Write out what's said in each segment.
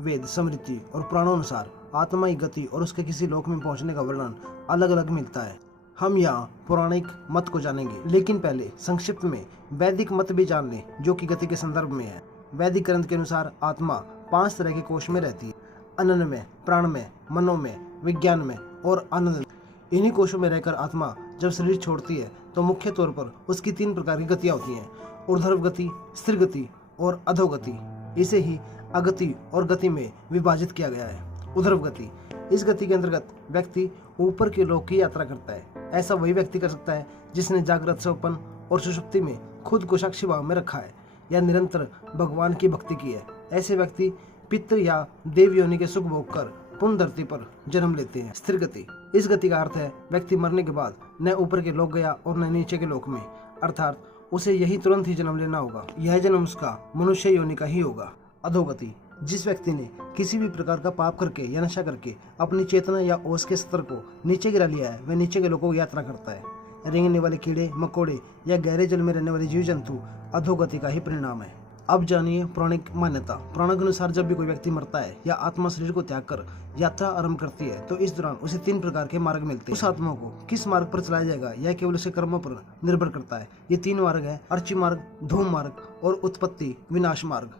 वेद, स्मृति और पुराणों अनुसार आत्मा की गति और उसके किसी लोक में पहुंचने का वर्णन अलग अलग मिलता है। हम यहाँ पौराणिक मत को जानेंगे, लेकिन पहले संक्षिप्त में वैदिक मत भी जान लें, जो कि गति के संदर्भ में है। वैदिक ग्रंथ के अनुसार आत्मा 5 तरह के कोश में रहती है: अन्न में, प्राण में, मनो में, विज्ञान में और आनंद में। इन्हीं कोशों में रहकर आत्मा जब शरीर छोड़ती है तो मुख्य तौर पर उसकी 3 प्रकार की गतियाँ होती हैं: ऊर्ध्व गति, स्थिर गति और अधोगति। इसे ही अगति और गति में विभाजित किया गया है। ऊर्ध्व गति, इस गति के अंतर्गत व्यक्ति ऊपर के लोक की यात्रा करता है। ऐसा वही व्यक्ति कर सकता है जिसने जागृत, स्वप्न और सुषुप्ति में खुद को साक्षी भाव में रखा है या निरंतर भगवान की भक्ति की है। ऐसे व्यक्ति पितृ या देव योनि के सुख भोग कर पुनः धरती पर जन्म लेते हैं। स्थिर गति, इस गति का अर्थ है व्यक्ति मरने के बाद न ऊपर के लोक गया और न नीचे के लोक में, अर्थात उसे यही तुरंत ही जन्म लेना होगा। यह जन्म उसका मनुष्य योनि का ही होगा। अधोगति, जिस व्यक्ति ने किसी भी प्रकार का पाप करके या नशा करके अपनी चेतना या ओस के स्तर को नीचे गिरा लिया है, वह नीचे के लोकों की यात्रा करता है। रेंगने वाले कीड़े मकोड़े या गहरे जल में रहने वाले जीव जंतु अधोगति का ही परिणाम है। अब जानिए पौराणिक मान्यता। पुराणों के अनुसार जब भी कोई व्यक्ति मरता है या आत्मा शरीर को त्याग कर यात्रा आरंभ करती है तो इस दौरान उसे 3 प्रकार के मार्ग मिलते हैं। उस आत्मा को किस मार्ग पर चलाया जाएगा यह केवल उसके कर्मों पर निर्भर करता है। ये 3 मार्ग है: अर्ची मार्ग, धूम मार्ग और उत्पत्ति विनाश मार्ग।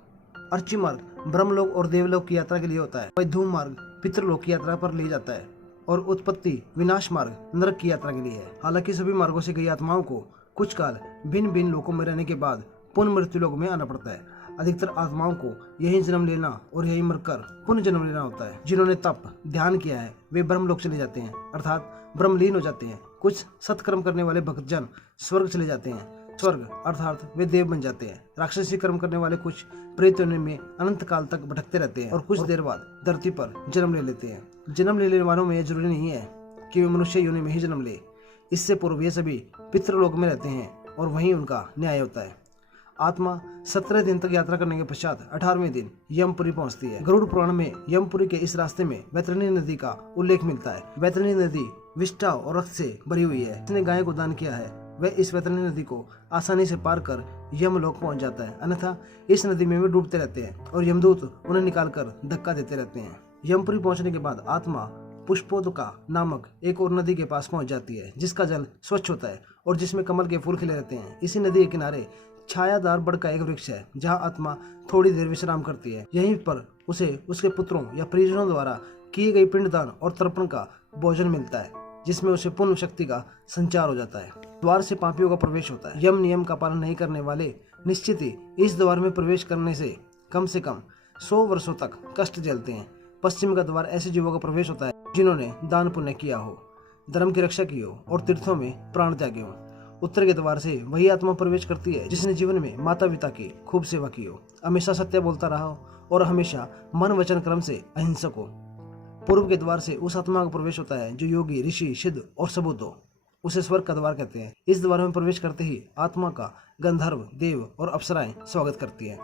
अर्ची मार्ग ब्रह्मलोक और देवलोक की यात्रा के लिए होता है। धूम मार्ग पितृलोक की यात्रा पर ले जाता है और उत्पत्ति विनाश मार्ग नरक की यात्रा के लिए है। हालांकि सभी मार्गों से गई आत्माओं को कुछ काल भिन्न भिन्न लोकों में रहने के बाद पुनः मृत्यु लोक में आना पड़ता है। अधिकतर आत्माओं को यही जन्म लेना और यही मरकर पुनः जन्म लेना होता है। जिन्होंने तप ध्यान किया है वे ब्रह्मलोक चले जाते हैं, अर्थात ब्रह्मलीन हो जाते हैं। कुछ सत्कर्म करने वाले भक्तजन स्वर्ग चले जाते हैं, स्वर्ग अर्थात वे देव बन जाते हैं। राक्षसी कर्म करने वाले कुछ प्रेत योनि में अनंत काल तक भटकते रहते हैं और कुछ देर बाद धरती पर जन्म ले लेते हैं। जन्म ले लेने वालों में यह जरूरी नहीं है कि वे मनुष्य योनि में ही जन्म ले। इससे पूर्व ये सभी पितृलोक में रहते हैं और वहीं उनका न्याय होता है। आत्मा 17 दिन तक यात्रा करने के पश्चात 18वें दिन यमपुरी पहुंचती है। गरुड़ पुराण में यमपुरी के इस रास्ते में वैतरणी नदी का उल्लेख मिलता है। वैतरणी नदी विष्ठा और रक्त से भरी हुई है। जिसने गाय को दान किया है वह इस वैतरणी नदी को आसानी से पार कर यमलोक पहुंच जाता है, अन्यथा इस नदी में वे डूबते रहते हैं और यमदूत उन्हें निकालकर धक्का देते रहते हैं। यमपुरी पहुंचने के बाद आत्मा पुष्पोदका नामक एक और नदी के पास पहुंच जाती है, जिसका जल स्वच्छ होता है और जिसमें कमल के फूल खिले रहते हैं। इसी नदी के किनारे छायादार बड़ का एक वृक्ष है, जहां आत्मा थोड़ी देर विश्राम करती है। यहीं पर उसे उसके पुत्रों या परिजनों द्वारा किए गए पिंडदान और तर्पण का भोजन मिलता है, जिसमें उसे पुण्य शक्ति का संचार हो जाता है। द्वार से पापियों का प्रवेश होता है। यम नियम का पालन नहीं करने वाले निश्चित ही इस द्वार में प्रवेश करने से कम 100 वर्षों तक कष्ट झेलते हैं। पश्चिम का द्वार ऐसे जीवों का प्रवेश होता है जिन्होंने दान पुण्य किया हो, धर्म की रक्षा की हो और तीर्थों में प्राण त्यागे हो। उत्तर के द्वार से वही आत्मा प्रवेश करती है जिसने जीवन में माता पिता की खूब सेवा की हो, हमेशा सत्य बोलता रहा हो और हमेशा मन वचन क्रम से अहिंसक हो। पूर्व के द्वार से उस आत्मा का प्रवेश होता है जो योगी, ऋषि, सिद्ध और सबूत हो। उसे स्वर्ग का द्वार कहते हैं। इस द्वार में प्रवेश करते ही आत्मा का गंधर्व, देव और अप्सराएं स्वागत करती है।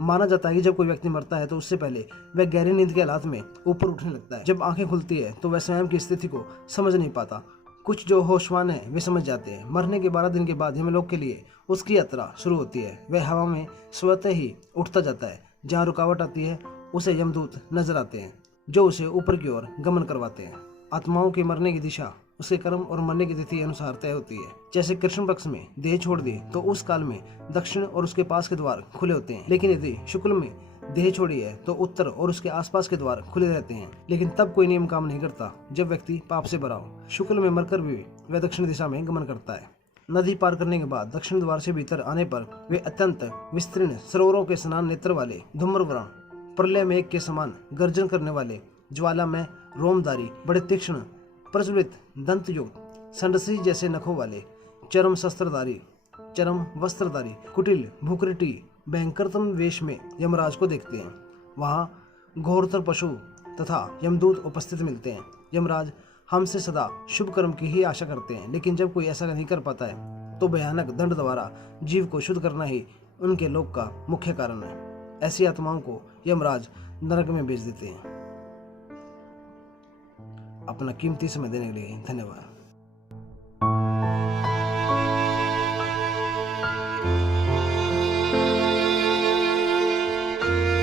माना जाता है कि जब कोई व्यक्ति मरता है तो उससे पहले वह गहरी नींद के हालात में ऊपर उठने लगता है। जब आंखें खुलती है तो वह स्वयं की स्थिति को समझ नहीं पाता। कुछ जो होशवान है वे समझ जाते हैं। मरने के 12 दिन के बाद यमलोक के लिए उसकी यात्रा शुरू होती है। वह हवा में स्वतः ही उठता जाता है। जहाँ रुकावट आती है उसे यमदूत नजर आते हैं जो उसे ऊपर की ओर गमन करवाते हैं। आत्माओं के मरने की दिशा उसके कर्म और मरने की तिथि अनुसार तय होती है। जैसे कृष्ण पक्ष में देह छोड़ दी तो उस काल में दक्षिण और उसके पास के द्वार खुले होते हैं, लेकिन यदि शुक्ल में देह छोड़ी है तो उत्तर और उसके आसपास के द्वार खुले रहते हैं। लेकिन तब कोई नियम काम नहीं करता जब व्यक्ति पाप से भरा हो। शुक्ल में मरकर भी वह दक्षिण दिशा में गमन करता है। नदी पार करने के बाद दक्षिण द्वार से भीतर आने पर वे अत्यंत विस्तीर्ण सरोवरों के स्नान नेत्र वाले, धूम्रवर्ण, प्रलय मेघ के समान गर्जन करने वाले, ज्वाला में रोमदारी, बड़े तीक्ष्ण, प्रज्वलित दंत युक्त, संडसी जैसे नखों वाले, चरम वस्त्रधारी, कुटिल, भूकरिटी, भयंकरतम वेश में यमराज को देखते हैं। वहाँ घोरतर पशु तथा यमदूत उपस्थित मिलते हैं। यमराज हमसे सदा शुभ कर्म की ही आशा करते हैं, लेकिन जब कोई ऐसा नहीं कर पाता है तो भयानक दंड द्वारा जीव को शुद्ध करना ही उनके लोक का मुख्य कारण है। ऐसी आत्माओं को यमराज नरक में भेज देते हैं। अपना कीमती समय देने के लिए धन्यवाद।